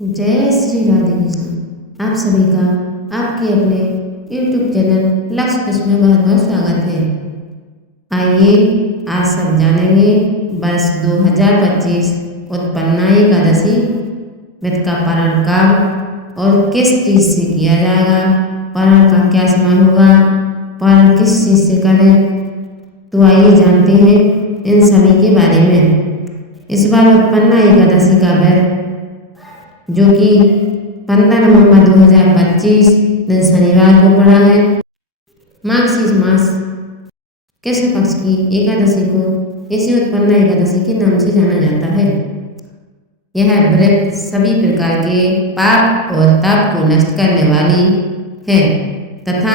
जय श्री राधे कृष्ण। आप सभी का आपके अपने YouTube चैनल लक्ष्य कुश में बहुत बहुत स्वागत है। आइए आज सब जानेंगे वर्ष 2025 उत्पन्ना एकादशी व्रत का पारण कब और किस चीज़ से किया जाएगा, पारण का क्या समय होगा, पारण किस चीज़ से करें। तो आइए जानते हैं इन सभी के बारे में। इस बार उत्पन्ना एकादशी का व्रत जो कि 15 नवंबर 2025 दिन शनिवार को पड़ा है। मार्गशीर्ष मास कृष्ण पक्ष की एकादशी को इसी उत्पन्ना एकादशी के नाम से जाना जाता है। यह व्रत सभी प्रकार के पाप और ताप को नष्ट करने वाली है तथा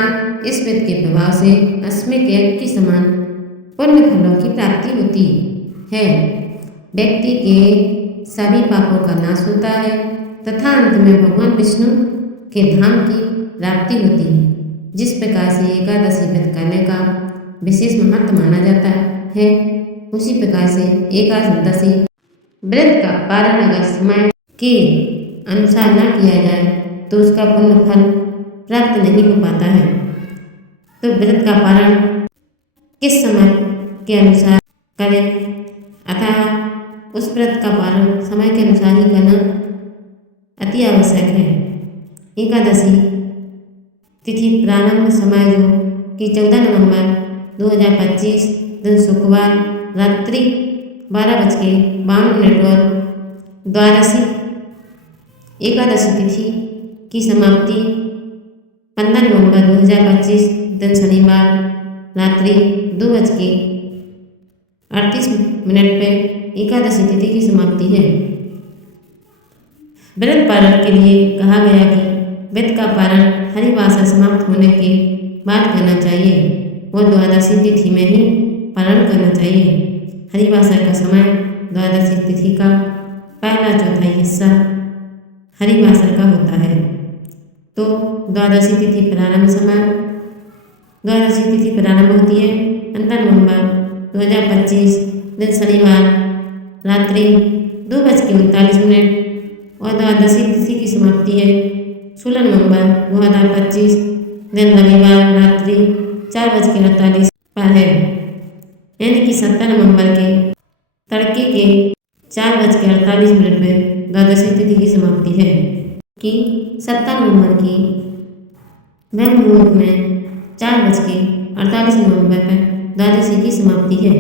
इस व्रत के प्रभाव से अस्मिक यज्ञ के समान पुण्य फलों की प्राप्ति होती है। व्यक्ति के सभी पापों का नाश होता है तथा अंत में भगवान विष्णु के धाम की प्राप्ति होती है। जिस प्रकार से एकादशी व्रत करने का विशेष महत्व माना जाता है, उसी प्रकार से एकादशी व्रत का पारण अगर समय के अनुसार न किया जाए तो उसका पुण्य फल प्राप्त नहीं हो पाता है। तो व्रत का पारण किस समय के अनुसार करें, अतः उस व्रत का पारण समय के अनुसार ही करना अति आवश्यक है। एकादशी तिथि प्रारंभ समय जो कि 14 नवंबर 2025 दिन शुक्रवार रात्रि 12:52 और द्वादशी एकादशी तिथि की समाप्ति 15 नवंबर 2025 दिन शनिवार रात्रि 2:38 पे एकादशी तिथि की समाप्ति है। व्रत पारण के लिए कहा गया कि व्रत का पारण हरिवासर समाप्त होने के बाद करना चाहिए और द्वादशी तिथि में ही पारण करना चाहिए। हरिवासर का समय द्वादशी तिथि का पहला चौथाई हिस्सा हरिवासर का होता है। तो द्वादशी तिथि प्रारंभ समय द्वादशी तिथि प्रारंभ होती है 15 नवंबर 2025 दिन शनिवार रात्रि 2:39 और द्वादशी तिथि की समाप्ति है 16 नवंबर 2025 दिन रविवार रात्रि 4:48 पर है। यानी कि 17 नवंबर के तड़के के 4:48 में द्वादशी तिथि की समाप्ति है कि 17 नवंबर की ब्रह्म मुहूर्त में 4:48 पर द्वादशी की समाप्ति है।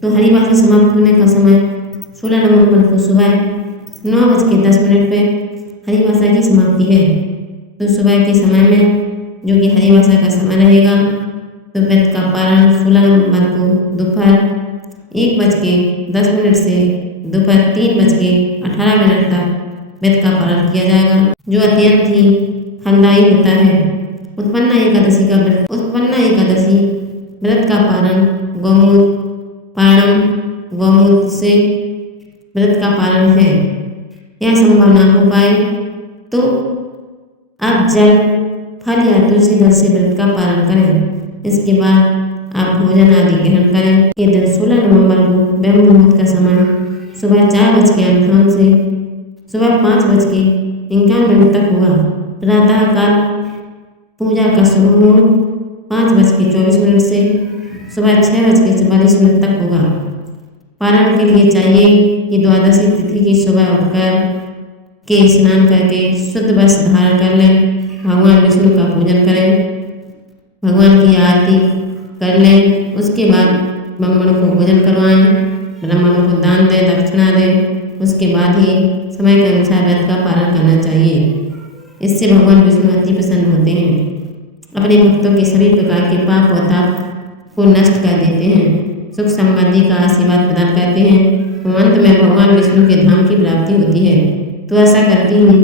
तो हरिवासर समाप्त होने का समय 16 नवंबर को सुबह 9:10 पे हरिवासर की समाप्ति है। तो सुबह के समय में जो कि हरिवासर का समय रहेगा, तो व्रत का पारण 16 नवंबर को दोपहर 1:10 से दोपहर 3:18 तक व्रत का पारण किया जाएगा, जो अत्यंत ही फलदायी होता है। उत्पन्ना एकादशी व्रत का पारण गौमूत्र से व्रत का पारण है। यह संभव ना हो पाए तो आप जल फल या तुलसी दल से व्रत का पारण करें। इसके बाद आप भोजन आदि ग्रहण करें। ये दिन 16 नवंबर को ब्रह्म मुहूर्त का समय सुबह 4:58 से सुबह 5:51 तक होगा। प्रातः काल पूजा का शुभ मुहूर्त 5:24 से सुबह 6:44 तक होगा। पारण के लिए चाहिए कि द्वादशी तिथि की सुबह उठकर के स्नान करके शुद्ध वस्त्र धारण कर लें, भगवान विष्णु का पूजन करें, भगवान की आरती कर लें। उसके बाद ब्राह्मणों को भोजन करवाएं, ब्राह्मणों को दान दें, दक्षिणा दें। उसके बाद ही समय के अनुसार व्रत का पारण करना चाहिए। इससे भगवान विष्णु अति प्रसन्न होते हैं, अपने भक्तों के सभी प्रकार के पाप और ताप को नष्ट कर देते हैं, सुख समृद्धि का आशीर्वाद प्रदान करते हैं। अंत में भगवान विष्णु के धाम की प्राप्ति होती है। तो ऐसा करती हूँ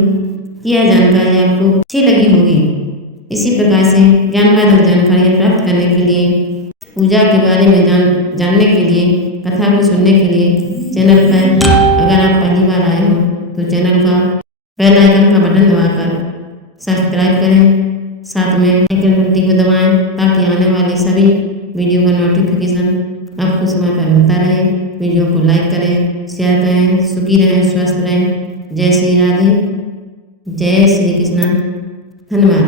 कि यह जानकारी आपको अच्छी लगी होगी। इसी प्रकार से ज्ञानवर्धक जानकारियाँ प्राप्त करने के लिए, पूजा के बारे में जानने के लिए, कथा को सुनने के लिए चैनल पर अगर आप पहली बार आए हो तो चैनल का बेल आइकन का बटन दबाकर सब्सक्राइब करें, साथ में आइकन घंटी को दबाएं ताकि आने वाले सभी वीडियो का नोटिफिकेशन आपको समय पर मिलता रहे। वीडियो को लाइक करें, शेयर करें। सुखी रहें, स्वस्थ रहें। जय श्री राधे। जय श्री कृष्ण। धन्यवाद।